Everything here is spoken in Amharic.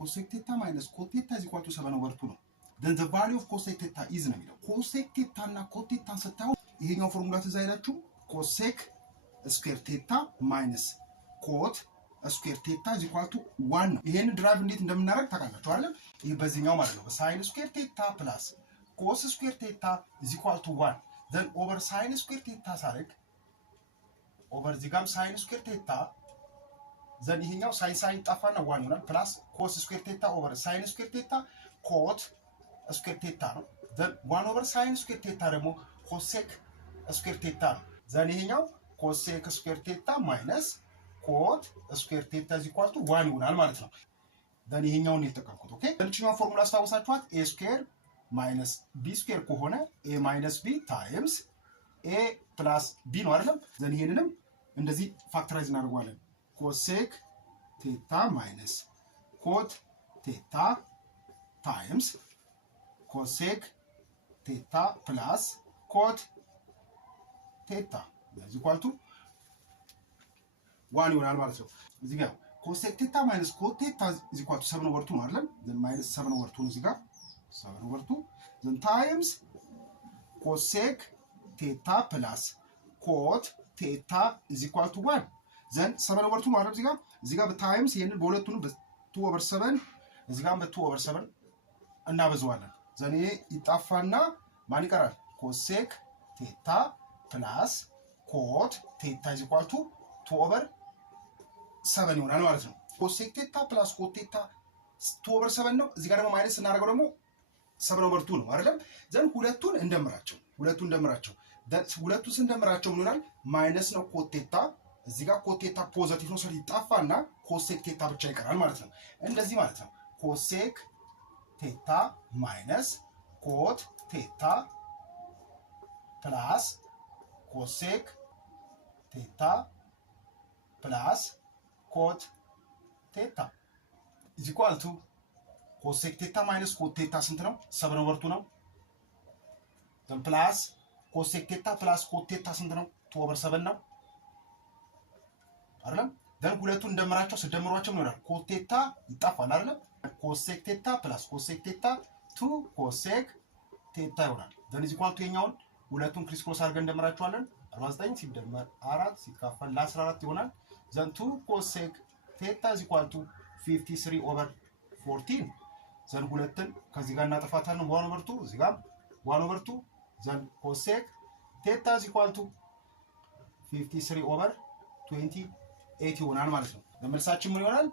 cosec theta minus cot theta is equal to 7/2 ነው then the value of cosec theta is ነው የሚለው cosec theta እና cot theta ስታዩ ይሄኛው ፎርሙላ ተዛይላችሁ cosec square theta minus cot square theta is equal to 1 ነው ይሄን ድራይቭ እንዴት እንደምናደርግ ታውቃላችሁ አይደል ይሄ በዚህኛው ማለት ነው sin square theta plus cos square theta is equal to 1 then over sin square theta ሳደርግ over እዚህ ጋርም sin square theta then ይሄኛው sin ይጣፋና 1 ይሆናል plus cos square theta over sin square theta cot square theta ነው then 1 over sin square theta ደግሞ cosec square theta ነው then ይሄኛው cosec square theta minus cot square theta is equal to 1 ይሆናል ማለት ነው then ይሄኛውን የተጠቀምኩት ኦኬ ለልችኛው ፎርሙላ አስታውሳችኋት a square minus b square ከሆነ a minus b times a plus b ነው አይደል then ይሄንንም እንደዚህ ፋክተራይዝ እናደርጋለን cosec theta minus cot theta times cosec theta plus cot theta is equal to 1 ይሆናል ማለት ነው እዚህ ጋር cosec theta minus cot theta is equal to 7/2 ነው አይደል then minus 7/2 እዚህ ጋር 7/2 then times cosec theta plus cot theta is equal to 1 then 7/2 ነው አይደል እዚህ ጋር በታይምስ ይሄንን በሁለቱን በ2/7 እዚህ ጋር በ2/7 እናበዛዋለን then ይጣፋና ማን ይቀራል cosec theta plus cot theta is equal to 2/7 ይሆናል ማለት ነው cosec theta plus cot theta 2/7 ነው እዚህ ጋር ደግሞ ማይነስ እናደርገው ደግሞ 7/2 ነው አይደል then ሁለቱን እንደምራቸው ሁለቱን ስንደምራቸው ምን ይሆናል ማይነስ ነው cot theta እዚህ ጋር cot theta ፖዚቲቭ ነው ስለዚህ ይጣፋና cosec theta ብቻ ይቀራል ማለት ነው እንደዚህ ማለት ነው cosec theta minus cot theta plus cosec theta plus cot theta is equal to cosec theta minus cot theta ስንት ነው 7/2 ነው then plus cosec theta plus cot theta ስንት ነው 2/7 ነው አይደል then ሁለቱን እንደምራቸው ስደምሯቸው ምን ይሆናል cot theta ይጣፋል አይደል cosec theta plus cosec theta 2 cosec theta ይሆናል then is equal to የኛውን ሁለቱን ክሪስ ክሮስ አድርገን እንደምራቸዋለን 49 ሲደመር 4 ሲካፈል ለ14 ይሆናል then 2 cosec theta is equal to 53/14 then ሁለቱን ከዚህ ጋር እናጠፋታለን 1/2 እዚህ ጋር 1/2 then cosec theta is equal to 53/28 ይሆናል ማለት ነው ለመልሳችን ምን ይሆናል